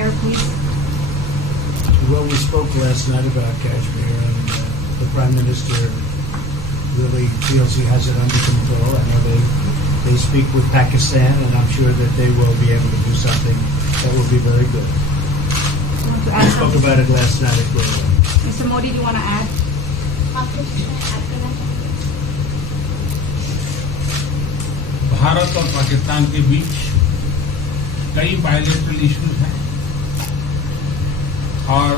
Kashmir, please? Well, we spoke last night about Kashmir, and the Prime Minister really feels he has it under control. I know they speak with Pakistan, and I'm sure that they will be able to do something that will be very good. We spoke about it last night as well. Mr. Modi, do you want to add? Bharat और पाकिस्तान के बीच कई bilateral issues हैं और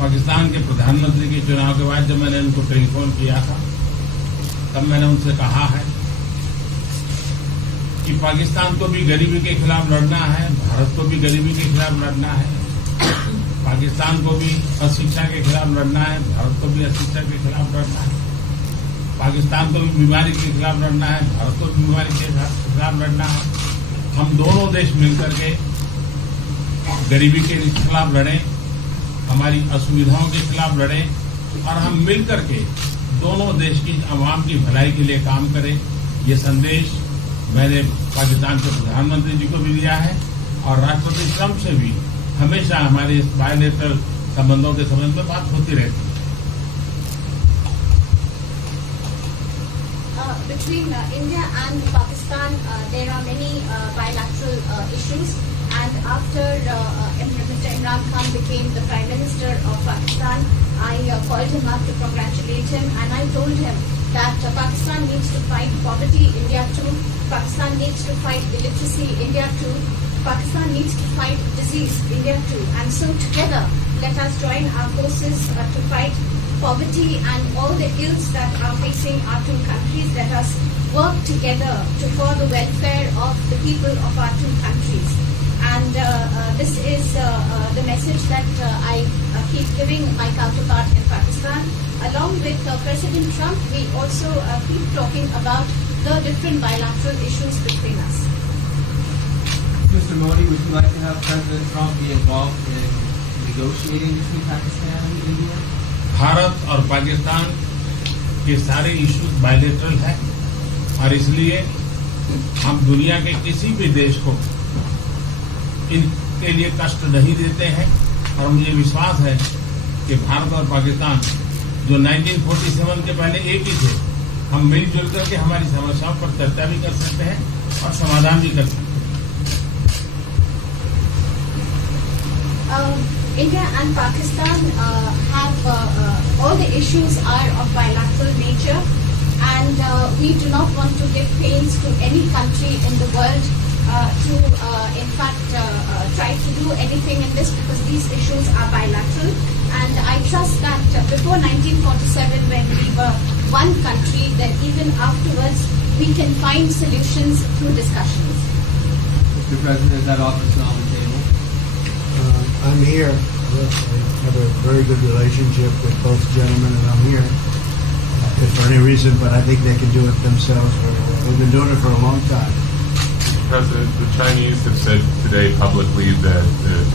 पाकिस्तान के प्रधानमंत्री के चुनाव के बाद जब मैंने उनको टेलीफोन किया था तब मैंने उनसे कहा है कि पाकिस्तान को भी गरीबी के खिलाफ लड़ना है, भारत को भी गरीबी के खिलाफ लड़ना है, पाकिस्तान को भी अशिक्षा के खिलाफ लड़ना है, भारत को भी अशिक्षा के खिलाफ लड़ना है, पाकिस्तान को भी बीमारी के खिलाफ लड़ना है, भारत को भी बीमारी के खिलाफ लड़ना है। हम दोनों देश मिलकर के गरीबी के खिलाफ लड़ें, हमारी असुविधाओं के खिलाफ लड़ें और हम मिलकर के दोनों देश की आवाम की भलाई के लिए काम करें। ये संदेश मैंने पाकिस्तान के प्रधानमंत्री जी को भी दिया है और राष्ट्रपति ट्रंप से भी हमेशा हमारे इस बायलैटरल संबंधों के संबंध में बात होती रहती है। Between India and Pakistan, there are many bilateral issues. And after Mr. Imran Khan became the Prime Minister of Pakistan, I called him up to congratulate him, and I told him that Pakistan needs to fight poverty, India too. Pakistan needs to fight illiteracy, India too. Pakistan needs to fight disease, India too. And so together, let us join our forces to fight poverty and all the ills that are facing our two countries. Let us work together for the welfare of the people of our two countries. And this is the message that I keep giving my counterpart in Pakistan. Along with President Trump, we also keep talking about the different bilateral issues between us. Mr. Modi, would you like to have President Trump be involved in negotiating between Pakistan and India? Bharat और पाकिस्तान के सारे issues bilateral हैं और इसलिए हम दुनिया के किसी भी देश को इनके लिए कष्ट नहीं देते हैं और मुझे विश्वास है कि भारत और पाकिस्तान जो 1947 के पहले एक ही थे, हम मिलजुल करके हमारी समस्याओं पर चर्चा भी कर सकते हैं और समाधान भी कर सकते हैं। India and Pakistan have all the issues are of bilateral nature, and we do not want to give pains to any country in the world to in fact try to do anything in this, because these issues are bilateral. And I trust that before 1947, when we were one country, that even afterwards we can find solutions through discussions. Mr. President, is that offer still on the table? I'm here. I have a very good relationship with both gentlemen, and I'm here if for any reason, but I think they can do it themselves very well. They've been doing it for a long time. President, the Chinese have said today publicly that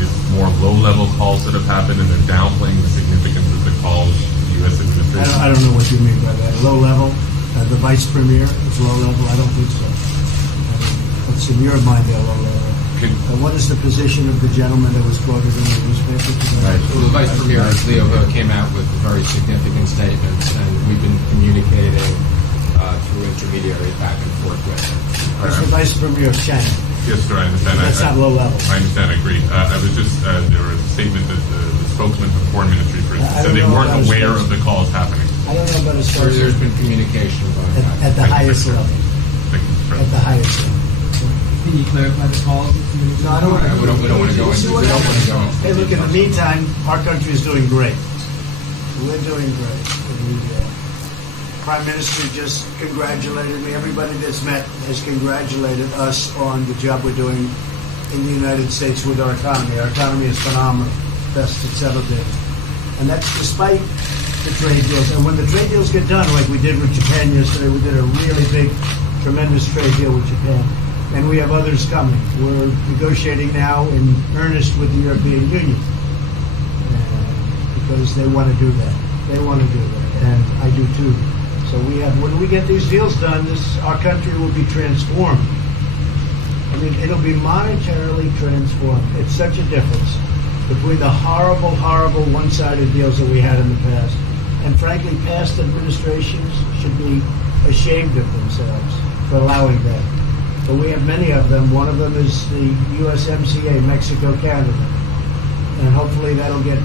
it's more low-level calls that have happened, and they're downplaying the significance of the calls the U.S. administration. I don't know what you mean by that. Low level? The vice premier is low level? I don't think so. What's in your mind, they're low level? What is the position of the gentleman that was quoted in the newspaper today? Right. Well, the Vice Premier, Leo, came out with very significant statements, and we've been communicating through intermediaries back and forth with him. That's the Vice Premier of China. Yes, sir, I understand. That's not low level. I understand, I agree. I was just, there was a statement that the spokesman for the Foreign Ministry said they weren't aware of the calls happening. I don't know about his So there's been communication going on. at the highest level. Thank you, Mr. At the highest level. Can you clarify the calls? No, I don't want to. We don't want to go into. We don't want to go into. Hey, look, in the meantime, our country is doing great. We're doing great. The Prime Minister just congratulated me. Everybody that's met has congratulated us on the job we're doing in the United States with our economy. Our economy is phenomenal, best it's ever been. And that's despite the trade deals. And when the trade deals get done, like we did with Japan yesterday, we did a really big, tremendous trade deal with Japan. And we have others coming. We're negotiating now in earnest with the European Union because they want to do that. They want to do that, and I do too. So we have, when we get these deals done, our country will be transformed. And mean, it'll be monetarily transformed. It's such a difference between the horrible, horrible one-sided deals that we had in the past. And frankly, past administrations should be ashamed of themselves for allowing that. But we have many of them. One of them is the USMCA, Mexico-Canada. And hopefully that'll get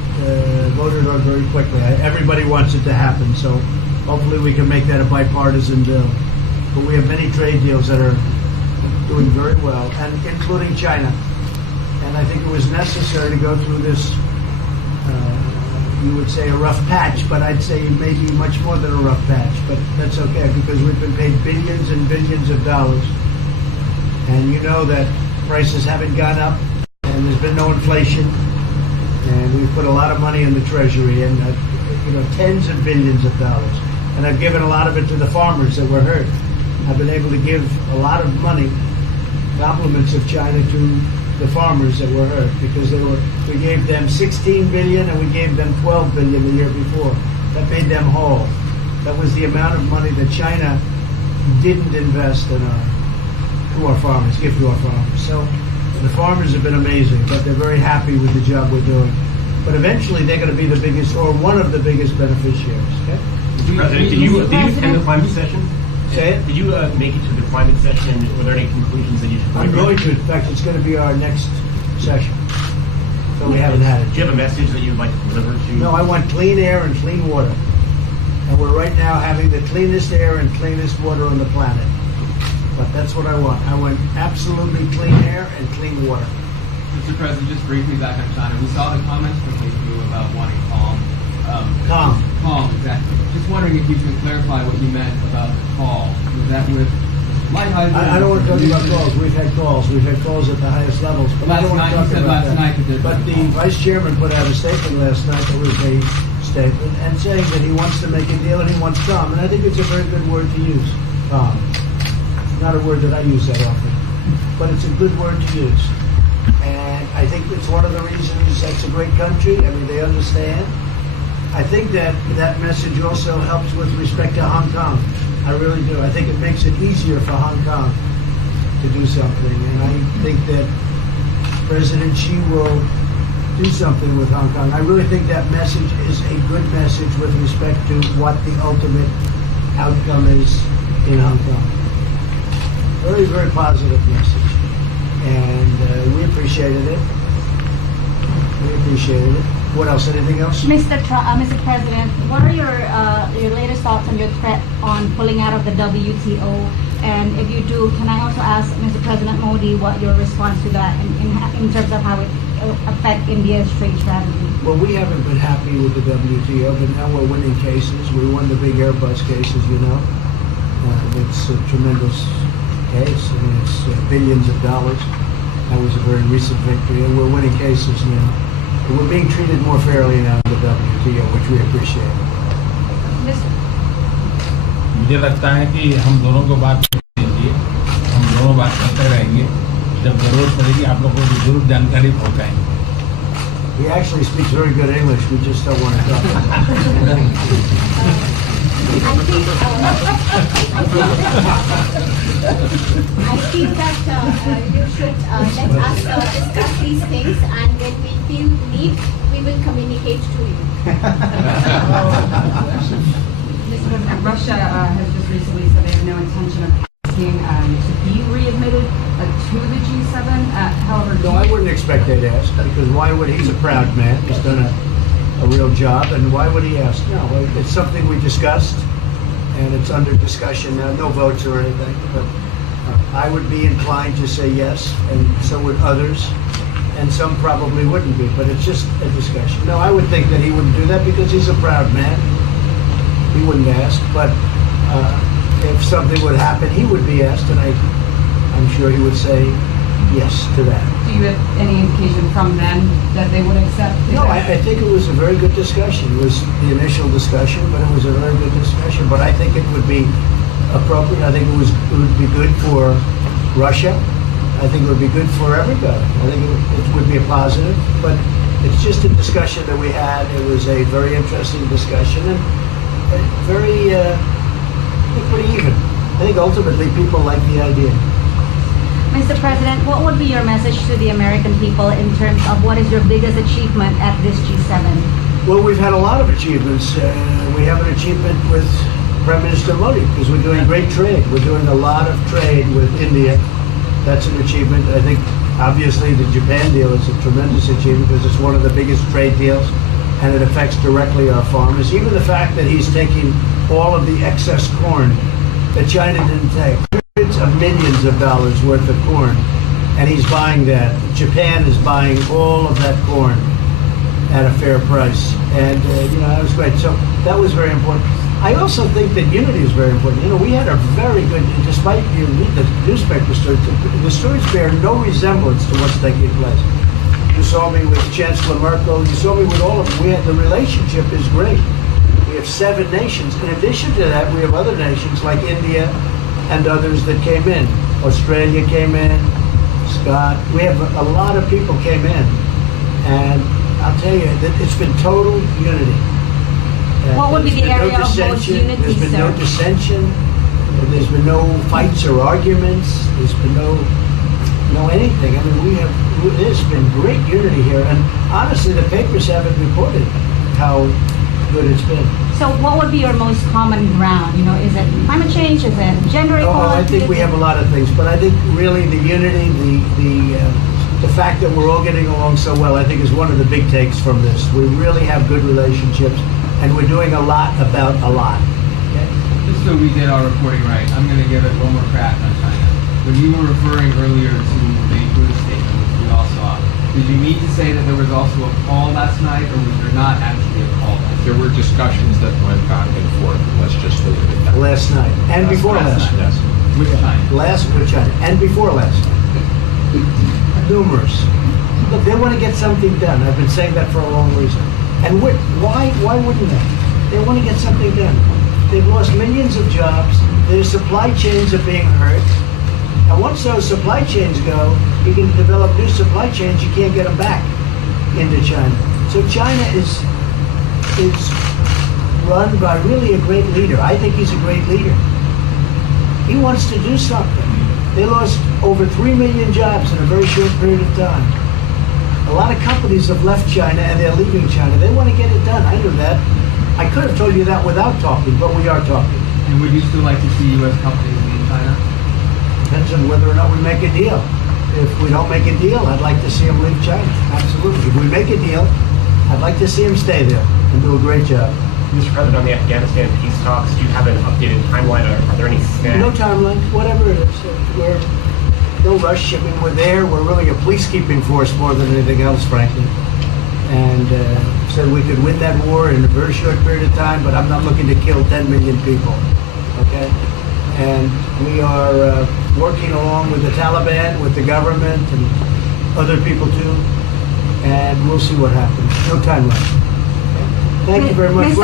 voted on very quickly. Everybody wants it to happen, so hopefully we can make that a bipartisan bill. But we have many trade deals that are doing very well, and including China. And I think it was necessary to go through this, you would say a rough patch, but I'd say maybe much more than a rough patch. But that's okay, because we've been paid billions and billions of dollars. And you know that prices haven't gone up, and there's been no inflation. And we've put a lot of money in the Treasury, and tens of billions of dollars. And I've given a lot of it to the farmers that were hurt. I've been able to give a lot of money, compliments of China, to the farmers that were hurt, because we gave them 16 billion and we gave them 12 billion the year before. That made them whole. That was the amount of money that China didn't invest in to our farmers, give to our farmers. So the farmers have been amazing, but they're very happy with the job we're doing. But eventually they're going to be the biggest, or one of the biggest beneficiaries. Okay? Mr. President, did you attend the climate session? Say it? Did you make it to the climate session? Were there any conclusions that you should I'm going to. In fact, it's going to be our next session. So we haven't had it. Do you have a message that you'd like to deliver to? No, I want clean air and clean water. And we're right now having the cleanest air and cleanest water on the planet. But that's what I want. I want absolutely clean air and clean water. Mr. President, just briefly back on China, we saw the comments from you about wanting calm. Calm, exactly. Just wondering if you could clarify what you meant about the call. Was that with lighthearted? I don't want to talk about calls. We've had calls. We've had calls at the highest levels. But I don't want to talk about that. But the Vice Chairman put out a statement last night that was a statement, and saying that he wants to make a deal and he wants calm. And I think it's a very good word to use, calm. It's not a word that I use that often, but it's a good word to use. And I think it's one of the reasons that's a great country. I mean, they understand. I think that message also helps with respect to Hong Kong. I really do. I think it makes it easier for Hong Kong to do something. And I think that President Xi will do something with Hong Kong. I really think that message is a good message with respect to what the ultimate outcome is in Hong Kong. Very, very positive message. And we appreciated it. We appreciated it. What else? Anything else? Mr. President, what are your latest thoughts on your threat on pulling out of the WTO? And if you do, can I also ask Mr. President Modi what your response to that in terms of how it affect India's trade strategy? Well, we haven't been happy with the WTO, but now we're winning cases. We won the big Airbus cases, you know. It's a tremendous case. I mean, it's billions of dollars. That was a very recent victory, and we're winning cases now. We're being treated more fairly now in the WTO, which we appreciate. मुझे लगता है कि हम दोनों को बात कीजिए, हम दोनों बात करते रहेंगे. जब जरूरत पड़ेगी आप लोगों को जरूर जानकारी पहुंचाएंगे. He actually speaks very good English. We just don't want to talk about it. I feel that you should let us discuss these things, and when we feel need, we will communicate to you. Mr. President, Russia has just recently said they have no intention of asking to be readmitted to the G7. However, No, I wouldn't expect that to ask, because why would he's a proud man. He's done a real job, and why would he ask? No, it's something we discussed, and it's under discussion now. No votes or anything, but I would be inclined to say yes, and so would others, and some probably wouldn't be, but it's just a discussion. No, I would think that he wouldn't do that because he's a proud man. He wouldn't ask, but if something would happen, he would be asked, and I'm sure he would say yes to that. do you have any indication from them that they would accept? No, I think it was a very good discussion. It was the initial discussion, but it was a very good discussion. But I think it would be appropriate. I think it would be good for Russia. I think it would be good for everybody. I think it would be a positive. But it's just a discussion that we had. It was a very interesting discussion and very, pretty even. I think ultimately people like the idea. Mr. President, what would be your message to the American people in terms of what is your biggest achievement at this G7? Well, we've had a lot of achievements. We have an achievement with Prime Minister Modi because we're doing great trade. We're doing a lot of trade with India. That's an achievement. I think, obviously, the Japan deal is a tremendous achievement because it's one of the biggest trade deals, and it affects directly our farmers. Even the fact that he's taking all of the excess corn that China didn't take, hundreds of millions of dollars worth of corn, and he's buying that. Japan is buying all of that corn at a fair price, and that was great. So that was very important. I also think that unity is very important. We had a very good, despite you read the newspaper stories, the stories bear no resemblance to what's taking place. You saw me with Chancellor Merkel. You saw me with all of them. The relationship is great. We have 7 nations. In addition to that, we have other nations like India and others that came in. Australia came in, Scott. We have a lot of people came in. And I'll tell you that it's been total unity. What would be the area of most unity, There's been sir? no dissension. There's been no fights or arguments. There's been no anything. I mean, there's been great unity here. And honestly, the papers haven't reported how good it's been. So what would be your most common ground? Is it climate change? Is it gender equality? I think we have a lot of things, but I think really the unity, the fact that we're all getting along so well, I think is one of the big takes from this. We really have good relationships, and we're doing a lot about a lot. Okay? Just so we did our reporting right, I'm going to give it one more crack on China. When you were referring earlier to the Buddha statement, which we all saw, did you mean to say that there was also a call last night, or was there not actually a call last night? There were discussions that went back and forth. Let's just leave it at that. Last night, and before last night. Yes. With China? Last with China, and before last night. Numerous. Look, they want to get something done. I've been saying that for a long reason. And why wouldn't they? They want to get something done. They've lost millions of jobs. Their supply chains are being hurt. And once those supply chains go, you can develop new supply chains. You can't get them back into China. So China is run by really a great leader. I think he's a great leader. He wants to do something. They lost over 3 million jobs in a very short period of time. A lot of companies have left China and they're leaving China. They want to get it done. I knew that. I could have told you that without talking, but we are talking. And would you still like to see U.S. companies leave China? Depends on whether or not we make a deal. If we don't make a deal, I'd like to see them leave China. Absolutely. If we make a deal, I'd like to see them stay there and do a great job. Mr. President, on the Afghanistan peace talks, do you have an updated timeline? Are there any snags? No timeline, whatever it is. We're no rush. I mean, we're there. We're really a peacekeeping force more than anything else, frankly. And said we could win that war in a very short period of time, but I'm not looking to kill 10 million people. Okay? And we are working along with the Taliban, with the government, and other people too. And we'll see what happens. No timeline. Thank you very much.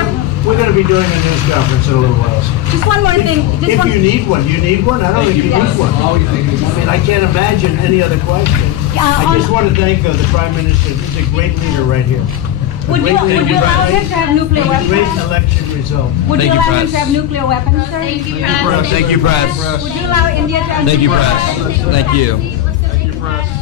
We're going to be doing a news conference in a little while. Just one more thing. If you need one, you need one? I don't think you need one. I mean, I can't imagine any other question. I just want to thank the Prime Minister. He's a great leader right here. Would you allow him to have nuclear Great weapons? election result. Would you allow him to have nuclear weapons, sir? Thank you, press. Would you allow India to have Thank you, nuclear press. weapons? Thank you. Thank you, press.